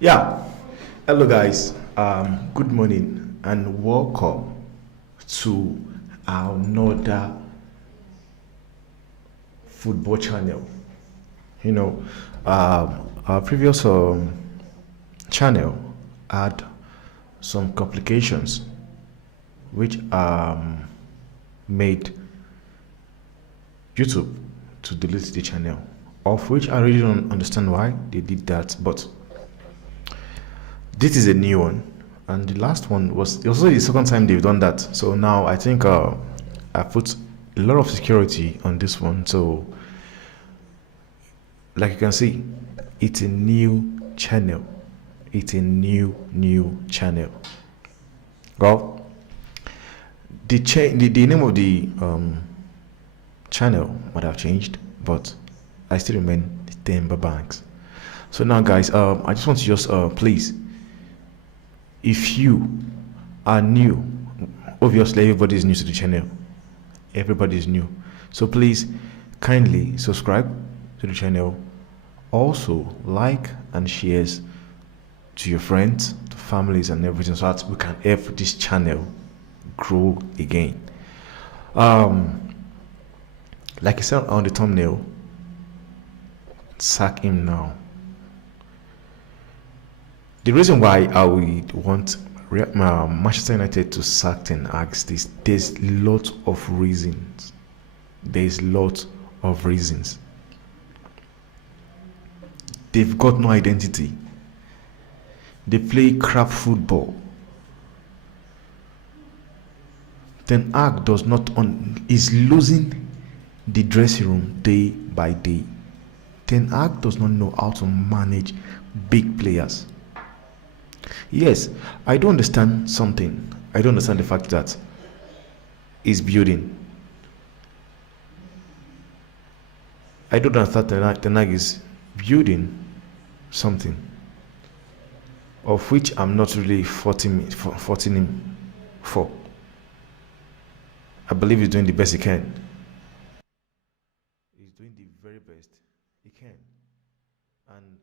Yeah, hello guys. Good morning and welcome to another football channel. You know, our previous channel had some complications which made YouTube to delete the channel, of which I really don't understand why they did that, but this is a new one, and the last one was also the second time they've done that. So now I think I put a lot of security on this one. So, like you can see, it's a new channel. It's a new channel. Well, the name of the channel might have changed, but I still remain Temba Banks. So now, guys, I just want to just please, if you are new, obviously everybody is new to the channel. Everybody is new, so please kindly subscribe to the channel. Also, like and shares to your friends, to families, and everything, so that we can help this channel grow again. Like I said on the thumbnail, sack him now. The reason why I would want Manchester United to sack Ten Hag is there's lot of reasons. There's lot of reasons. They've got no identity. They play crap football. Ten Hag does not is losing the dressing room day by day. Ten Hag does not know how to manage big players. Yes, I do understand something. I don't understand the fact that he's building. I don't understand Ten Hag is building something, of which I'm not really faulting him for. I believe he's doing the best he can. He's doing the very best he can, and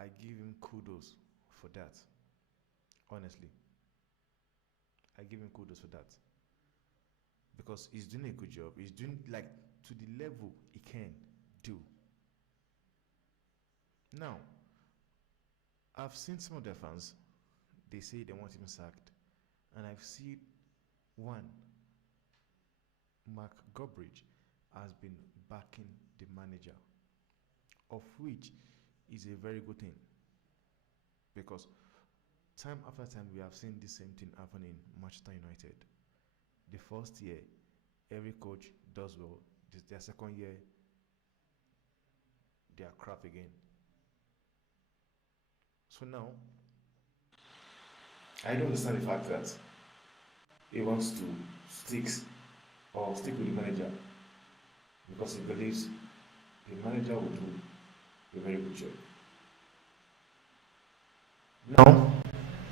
I give him kudos for that. Honestly, I give him kudos for that, because he's doing a good job. He's doing like to the level he can do. Now, I've seen some of their fans, they say they want him sacked, and I've seen one, Mark Gobridge, has been backing the manager, of which is a very good thing, because time after time we have seen the same thing happen in Manchester United. The first year, every coach does well. Their second year, they are crap again. So now, I don't understand the fact that he wants to stick with the manager, because he believes the manager will do a very good job. Now,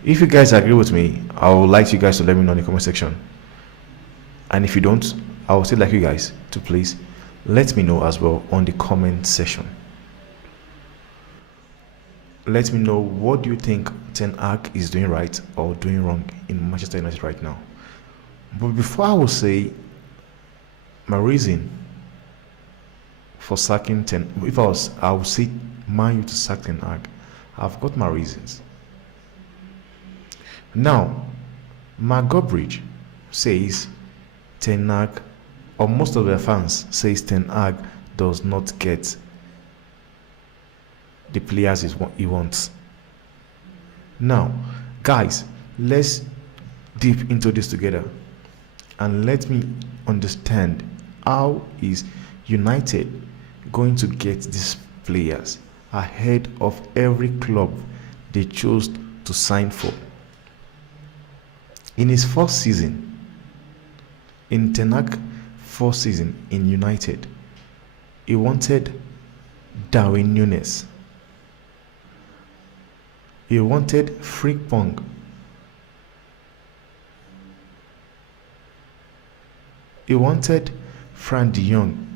if you guys agree with me, I would like you guys to let me know in the comment section. And if you don't, I would still like you guys to please let me know as well on the comment section. Let me know, what do you think Ten Hag is doing right or doing wrong in Manchester United right now. But before I will say my reason for sacking I would say Man U to sack Ten Hag. I've got my reasons. Now, Mark Gobridge says Ten Hag, or most of their fans says Ten Hag does not get the players he wants. Now, guys, let's deep into this together, and let me understand, how is United going to get these players ahead of every club they chose to sign for? In his first season, in Ten Hag's first season in United, he wanted Darwin Núñez. He wanted Frimpong. He wanted Frank de Jong.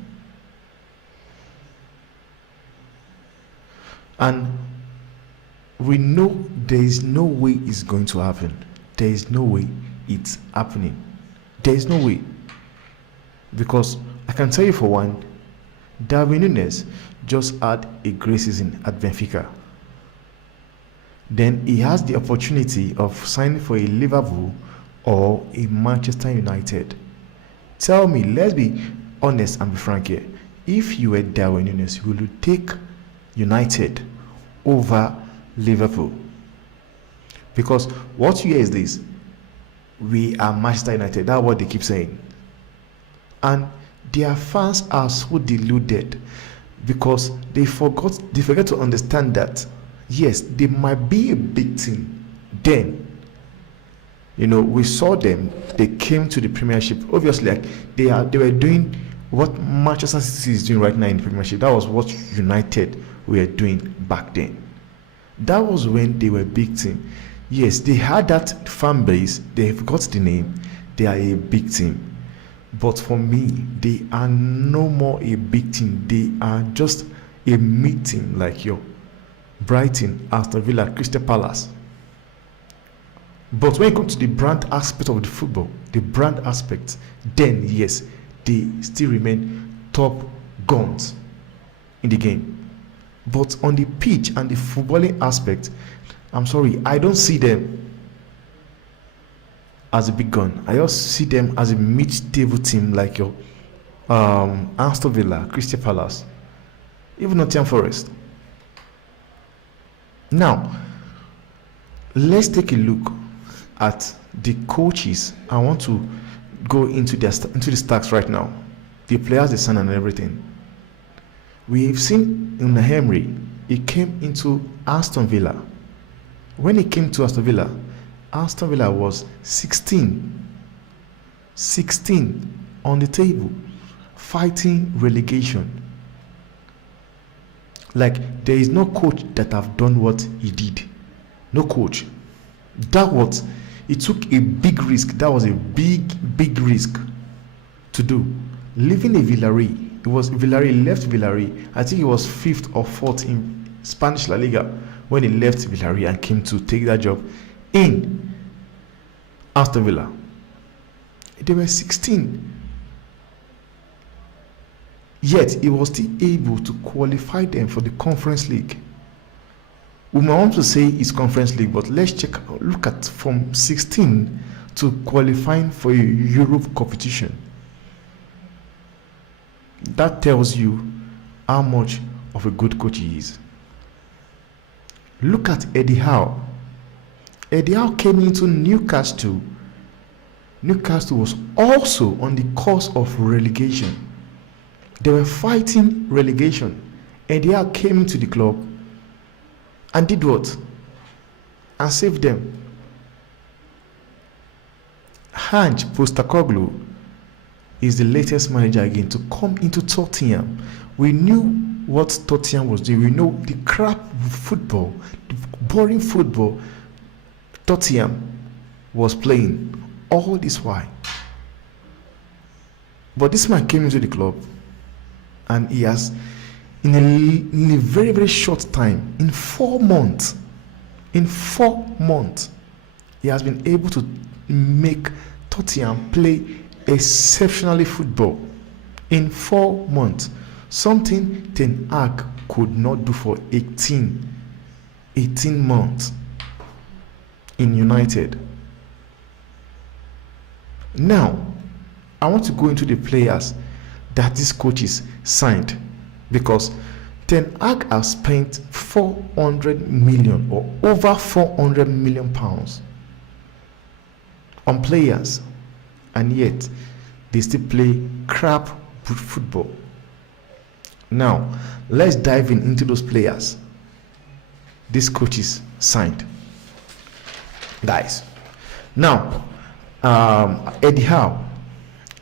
And we know there is no way it's going to happen. There is no way it's happening. There is no way. Because I can tell you for one, Darwin Núñez just had a great season at Benfica. Then he has the opportunity of signing for a Liverpool or a Manchester United. Tell me, let's be honest and be frank here. If you were Darwin Núñez, will you take United over Liverpool? Because what you hear is this: we are Manchester United. That's what they keep saying. And their fans are so deluded because they forget to understand that yes, they might be a big team. Then, we saw them. They came to the Premiership. Obviously, like they were doing what Manchester City is doing right now in the Premiership. That was what United were doing back then. That was when they were a big team. Yes, they had that fan base. They've got the name. They are a big team. But for me, they are no more a big team. They are just a mid team like your Brighton, Aston Villa, Crystal Palace. But when it comes to the brand aspect of the football, the brand aspect, then yes, they still remain top guns in the game. But on the pitch and the footballing aspect, I'm sorry, I don't see them as a big gun. I just see them as a mid-table team like your Aston Villa, Crystal Palace, even Nottingham Forest. Now, let's take a look at the coaches. I want to go into the stacks right now, the players they signed and everything. We've seen Unai Emery. He came into Aston Villa. When he came to Aston Villa was 16 on the table, fighting relegation. Like, there is no coach that have done what he did. No coach. He took a big risk. That was a big risk to do. Leaving a Villarreal. He left Villarreal. I think he was 5th or 4th in Spanish La Liga when he left Villarreal and came to take that job in Aston Villa. They were 16. Yet he was still able to qualify them for the Conference League. We might want to say it's Conference League, but let's look at from 16 to qualifying for a Europe competition. That tells you how much of a good coach he is. Look at Eddie Howe. Eddie Howe came into Newcastle. Newcastle was also on the course of relegation. They were fighting relegation. Eddie Howe came into the club and did what? And saved them. Ange Postecoglou is the latest manager again to come into Tottenham. We knew what Tottenham was doing. We know the crap football, the boring football Tottenham was playing all this while. But this man came into the club and he has, in a very, very short time, in 4 months, he has been able to make Tottenham play exceptionally football. In 4 months, something Ten Hag could not do for 18 months in United. Now, I want to go into the players that these coaches signed, because Ten Hag has spent 400 million or over 400 million pounds on players, and yet they still play crap football. Now, let's dive into those players these coaches signed, guys. Now, Eddie Howe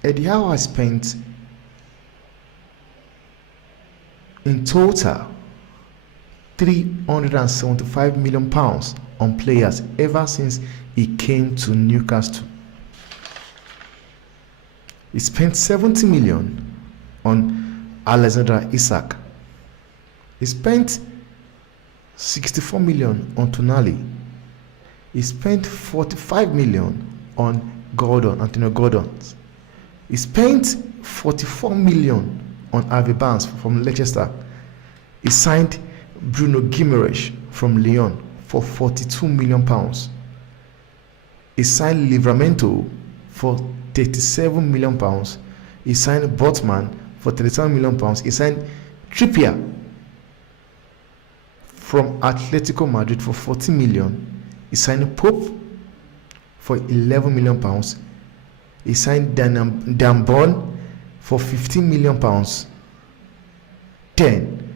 has spent in total 375 million pounds on players ever since he came to Newcastle. He spent 70 million on Alexander Isak. He spent 64 million on Tonali. He spent 45 million on Antonio Gordon. He spent 44 million on Harvey Barnes from Leicester. He signed Bruno Guimaraes from Lyon for 42 million pounds. He signed Livramento for 37 million pounds. He signed Botman for 37 million pounds. He signed Trippier from Atletico Madrid for 40 million. He signed Pope for 11 million pounds. He signed Dan Burn for 15 million pounds. Then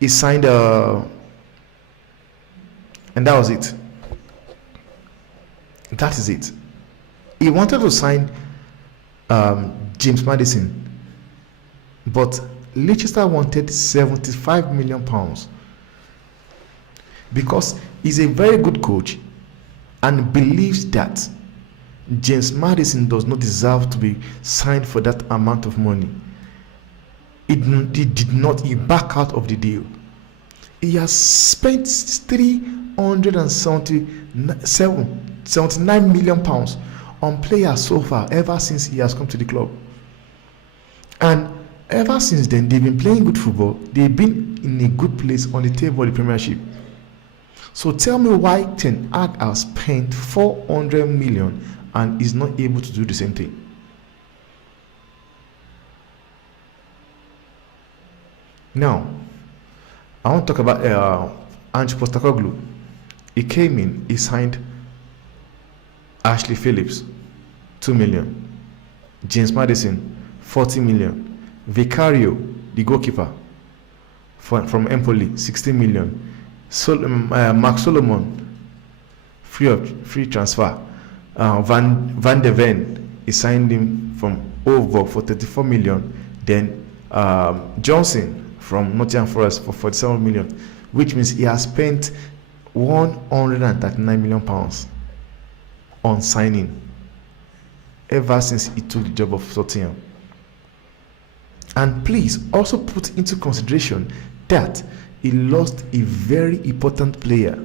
he signed and that was it. That is it. He wanted to sign James Maddison, but Leicester wanted 75 million pounds because he's a very good coach and believes that James Maddison does not deserve to be signed for that amount of money. He backed out of the deal. He has spent 379 million pounds on players so far ever since he has come to the club. And ever since then, they've been playing good football. They've been in a good place on the table of the Premiership. So tell me why Ten Hag has spent 400 million and is not able to do the same thing. Now, I want to talk about Ange Postecoglou. He came in, he signed Ashley Phillips, 2 million. James Maddison, 40 million. Vicario, the goalkeeper, from Empoli, 16 million. Mark Solomon, free transfer. Van de Ven, he signed him from Overberg for 34 million. Then Johnson from Nottingham Forest for 47 million, which means he has spent 139 million pounds on signing ever since he took the job of Tottenham. And please also put into consideration that he lost a very important player,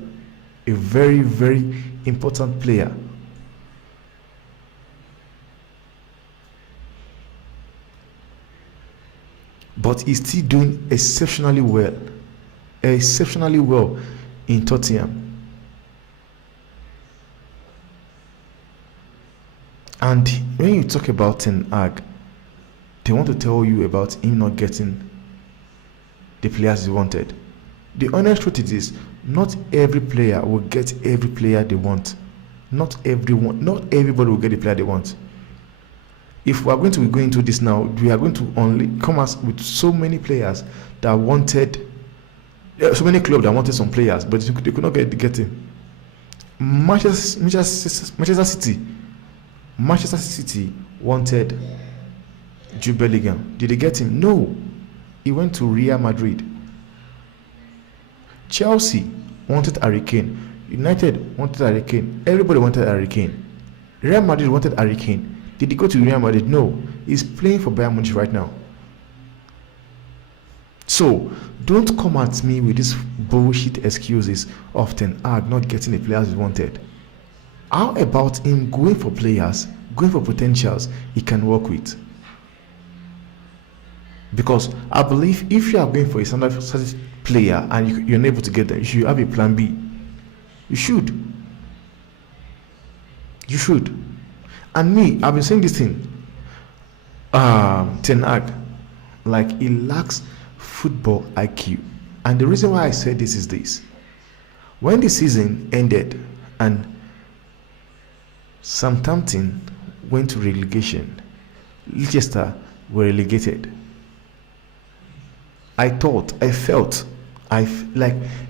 a very, very important player. But he's still doing exceptionally well in Tottenham. And when you talk about Ten Hag, they want to tell you about him not getting the players he wanted. The honest truth is, not every player will get every player they want. Not everybody will get the player they want. If we are going to be going into this now, we are going to only come up with so many players that wanted, so many clubs that wanted some players, but they could not get him. Manchester City wanted Jude Bellingham. Did they get him? No. He went to Real Madrid. Chelsea wanted Harry Kane. United wanted Harry Kane. Everybody wanted Harry Kane. Real Madrid wanted Harry Kane. Did he go to Real Madrid? No. He's playing for Bayern Munich right now. So, don't come at me with these bullshit excuses of Ten Hag not getting the players he wanted. How about him going for players, going for potentials he can work with? Because I believe if you are going for a standard player and you're unable to get them, you should have a plan B. You should. You should. And me, I've been saying this thing. Ten Hag, like, he lacks football IQ. And the reason why I said this is this. When the season ended and Southampton went to relegation, Leicester were relegated, like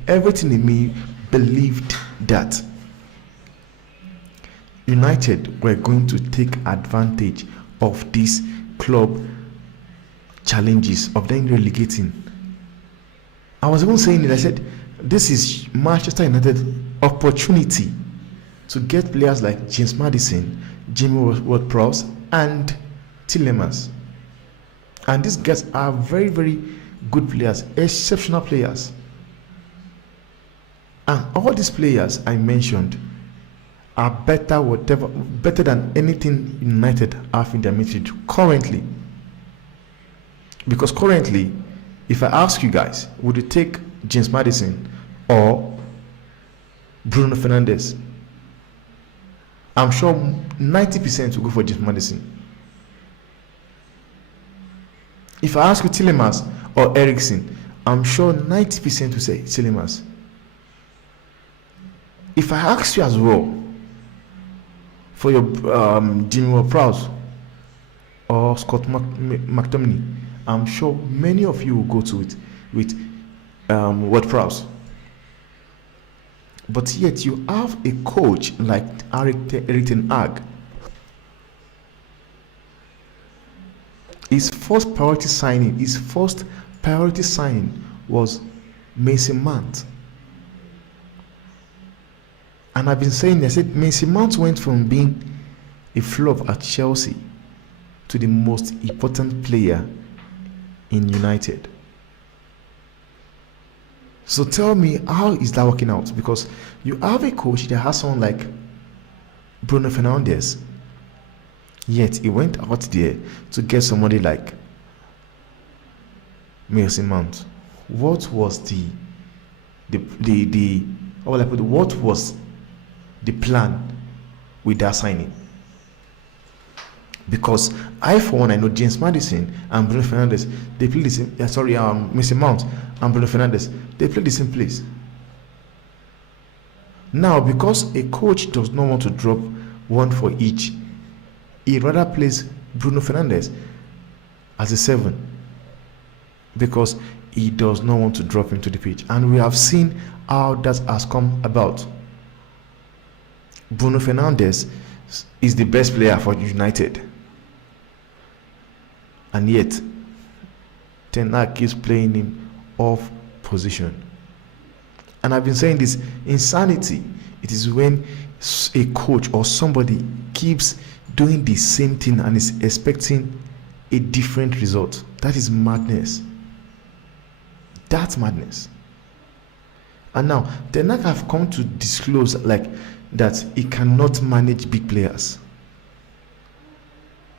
everything in me believed that United were going to take advantage of these club challenges of them relegating. I was even saying it, I said, this is Manchester United opportunity to get players like James Maddison, Jamie Ward-Prowse, and Tielemans. And these guys are very, very good players, exceptional players. And all these players I mentioned are better than anything United have in their midfield currently. Because currently, if I ask you guys, would you take James Maddison or Bruno Fernandes? I'm sure 90% will go for James Maddison. If I ask you Tielemans or Eriksen, I'm sure 90% will say Tielemans. If I ask you as well for your Jimmy Ward-Prowse or Scott McTominay, I'm sure many of you will go to it with Ward-Prowse. But yet you have a coach like Erik Ten Hag. His first priority signing was Mason Mount. And I've been saying, I said Mason Mount went from being a flop at Chelsea to the most important player in United. So tell me, how is that working out? Because you have a coach that has someone like Bruno Fernandes, yet he went out there to get somebody like Mason Mount. What was what was the plan with that signing? Because I, for one, I know James Maddison and Bruno Fernandes, they play the same. Mason Mount and Bruno Fernandes, they play the same place. Now, because a coach does not want to drop one for each, he rather plays Bruno Fernandes as a 7 because he does not want to drop him to the pitch. And we have seen how that has come about. Bruno Fernandes is the best player for United, and yet Ten Hag keeps playing him off position. And I've been saying this, insanity, it is when a coach or somebody keeps doing the same thing and is expecting a different result. That is madness. That's madness. And now Ten Hag have come to disclose like that he cannot manage big players.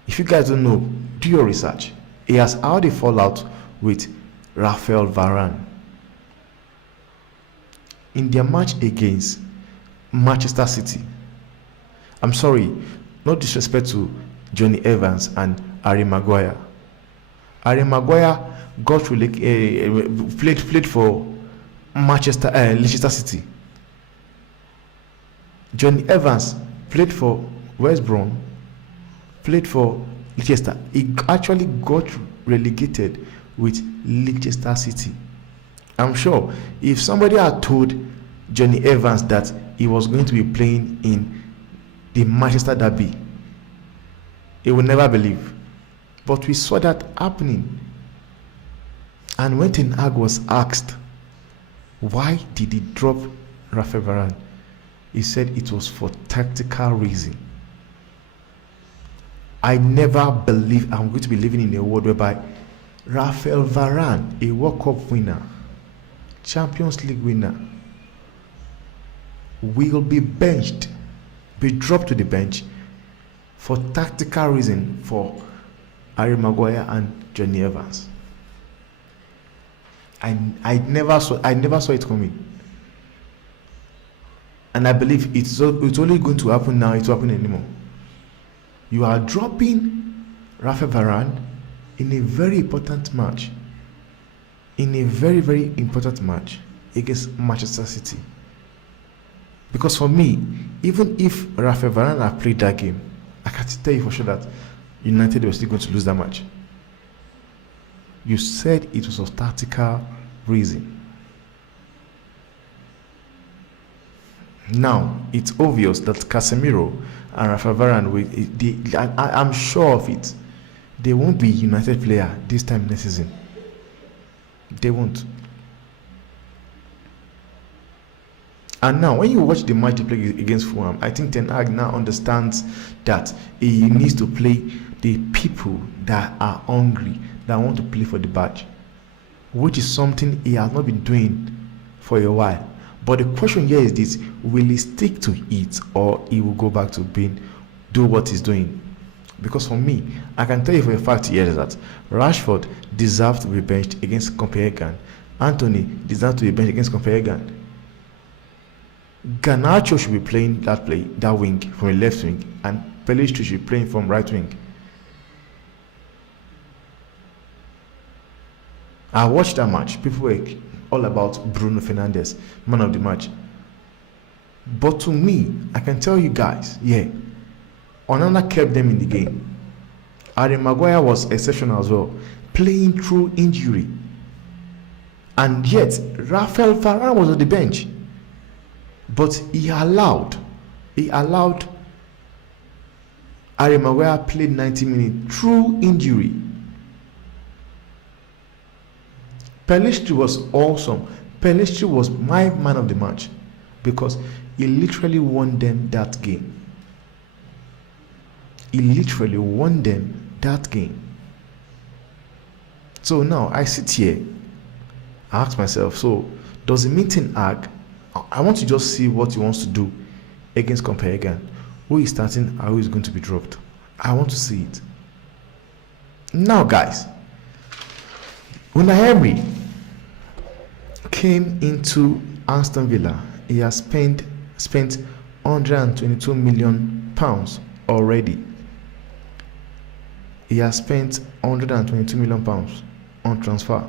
If you guys don't know, do your research. He has had a fallout with Raphael Varane in their match against Manchester City. I'm sorry, no disrespect to Johnny Evans and Harry Maguire. Harry Maguire got played for Leicester City. Johnny Evans played for West Brom, played for Leicester. He actually got relegated with Leicester City. I'm sure if somebody had told Johnny Evans that he was going to be playing in the Manchester Derby, he would never believe. But we saw that happening. And when Ten Hag was asked, why did he drop Raphael Varane? He said it was for tactical reason. I never believe I'm going to be living in a world whereby Raphael Varane, a World Cup winner, Champions League winner, will be benched, be dropped to the bench for tactical reason for Harry Maguire and Johnny Evans. I never saw it coming. And I believe it's only going to happen now. It's not happening anymore. You are dropping Raphael Varane in a very important match. In a very, very important match against Manchester City. Because for me, even if Raphael Varane had played that game, I can tell you for sure that United were still going to lose that match. You said it was of tactical reason. Now, it's obvious that Casemiro and Raphael Varane, I'm sure of it, they won't be United player this time next season. They won't. And now, when you watch the match they play against Fulham, I think Ten Hag now understands that he needs to play the people that are hungry, that want to play for the badge, which is something he has not been doing for a while. But the question here is this: will he stick to it, or he will go back to do what he's doing? Because for me, I can tell you for a fact here that Rashford deserved to be benched against Copenhagen. Anthony deserved to be benched against Copenhagen. Garnacho should be playing that wing from a left wing, and Pelistri should be playing from right wing. I watched that match. People were all about Bruno Fernandes, man of the match. But to me, I can tell you guys, Onana kept them in the game. Harry Maguire was exceptional as well, playing through injury. And yet, Rafael Varane was on the bench. But he allowed Harry Maguire played 90 minutes through injury. Pelistri was awesome. Pelistri was my man of the match because he literally won them that game. So now I sit here, I ask myself, so does it mean Ten Hag? I want to just see what he wants to do against Copenhagen. Who is starting and who is going to be dropped? I want to see it. Now, guys, Unai Emery came into Aston Villa. He has spent 122 million pounds already. He has spent 122 million pounds on transfer.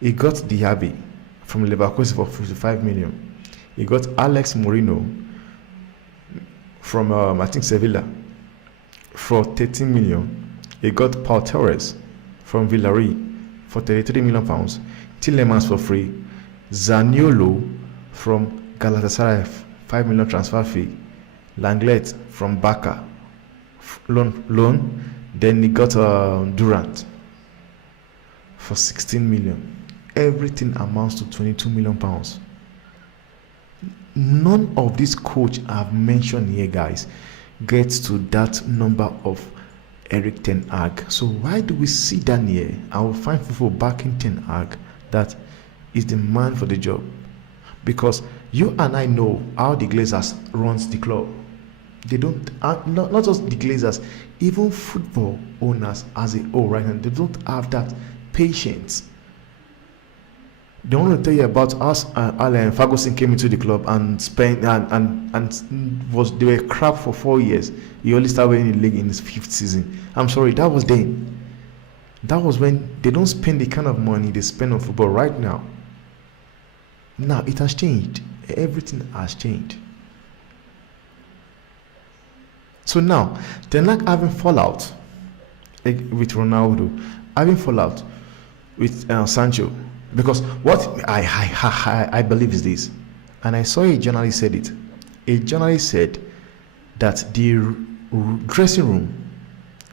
He got Diaby from Leverkusen for 55 million. He got Alex Moreno from I think Sevilla for 13 million. He got Paul Torres from Villarreal for 33 million pounds. Tillemans for free. Zaniolo from Galatasaray, 5 million transfer fee. Langlet from Barca, loan. Then he got Durant for 16 million. Everything amounts to 22 million pounds. None of these coach I've mentioned here, guys, gets to that number of Erik Ten Hag. So why do we see that here? I will find people backing Ten Hag that is the man for the job, because you and I know how the Glazers runs the club. They don't, not just the Glazers, even football owners as a whole right now, they don't have that patience. They want to tell you about us. Ferguson came into the club and spent they were crap for 4 years. He only started winning the league in his 5th season. I'm sorry, that was then. That was when they don't spend the kind of money they spend on football right now. Now it has changed. Everything has changed. So now, they're not having fallout with Ronaldo, having fallout with Sancho. Because what I believe is this, and I saw a journalist said it. A journalist said that the dressing room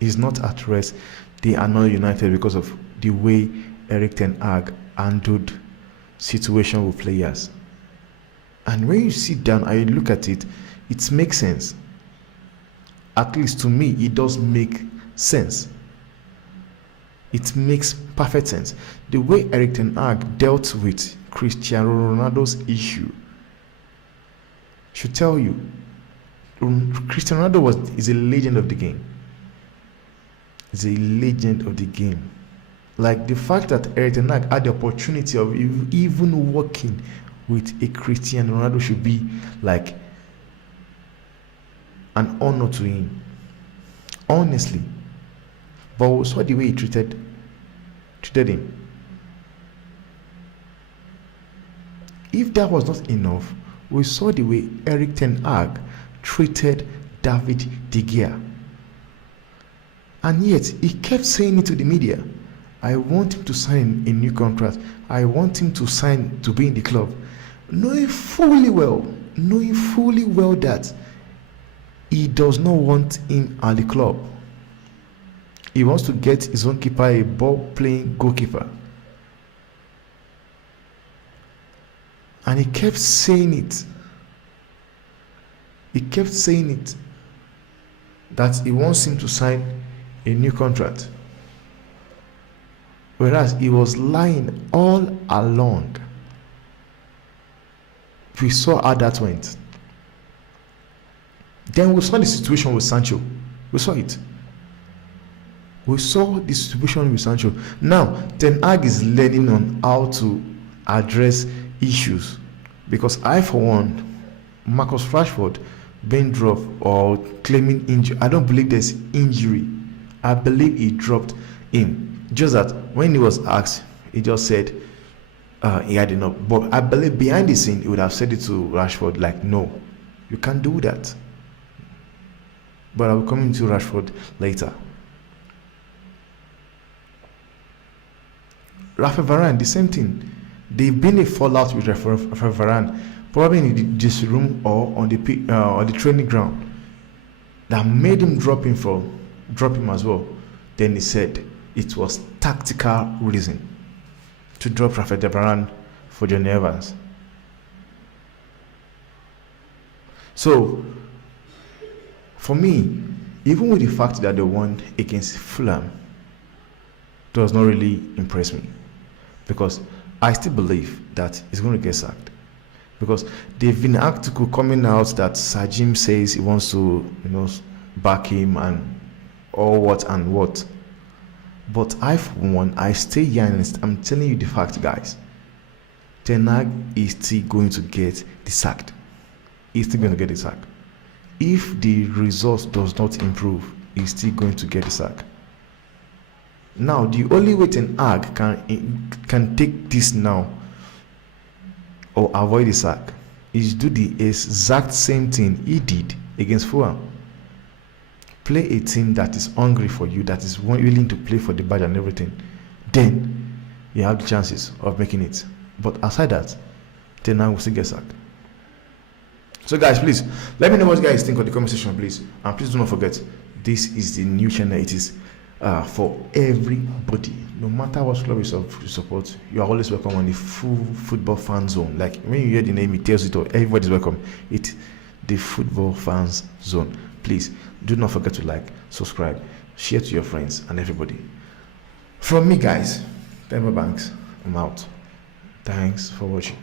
is not at rest. They are not united because of the way Erik Ten Hag handled situation with players. And when you sit down and you look at it, it makes sense. At least to me, it does make sense. It makes perfect sense. The way Erik Ten Hag dealt with Cristiano Ronaldo's issue should tell you, Cristiano Ronaldo is a legend of the game. He's a legend of the game. Like the fact that Erik Ten Hag had the opportunity of even working with a Cristiano Ronaldo should be like an honor to him. Honestly. But we saw the way he treated him. If that was not enough, we saw the way Erik Ten Hag treated David DEGEA. And yet, he kept saying it to the media. I want him to sign a new contract. I want him to sign to be in the club. Knowing fully well that he does not want him at the club. He wants to get his own keeper, a ball-playing goalkeeper. And he kept saying it. That he wants him to sign a new contract. Whereas he was lying all along. We saw how that went. Then we saw the situation with Sancho. We saw it. We saw the situation with Sancho. Now, Ten Hag is learning on how to address issues. Because I, for one, Marcus Rashford being dropped or claiming injury, I don't believe there's injury. I believe he dropped him. Just that when he was asked, he just said he had enough. But I believe behind the scene, he would have said it to Rashford, like, no, you can't do that. But I will come into Rashford later. Rafa Varane, the same thing. They've been a fallout with Rafa Varane, probably in the dressing room or on the training ground, that made him drop him as well. Then he said it was tactical reason to drop Rafa Varane for Johnny Evans. So, for me, even with the fact that they won against Fulham, does not really impress me, because I still believe that he's going to get sacked. Because they've been article coming out that Sajim says he wants to, back him and all what and what. But I, for one, I stay here and I'm telling you the fact, guys. Ten Hag is still going to get the sacked. He's still going to get the sack. If the result does not improve, he's still going to get the sack. Now, the only way Ten Hag can take this now or avoid the sack is do the exact same thing he did against Fulham. Play a team that is hungry for you, that is willing to play for the badge and everything. Then you have the chances of making it. But aside that, Ten Hag will still get sacked. So guys, please let me know what you guys think on the comment section, please. And please do not forget, this is the new channel. It is for everybody, no matter what club you support. You are always welcome on the full football fan zone. Like when you hear the name, it tells you to everybody's welcome. It's the football fans zone. Please do not forget to like, subscribe, share to your friends and everybody. From me, guys, Denver Banks, I'm out. Thanks for watching.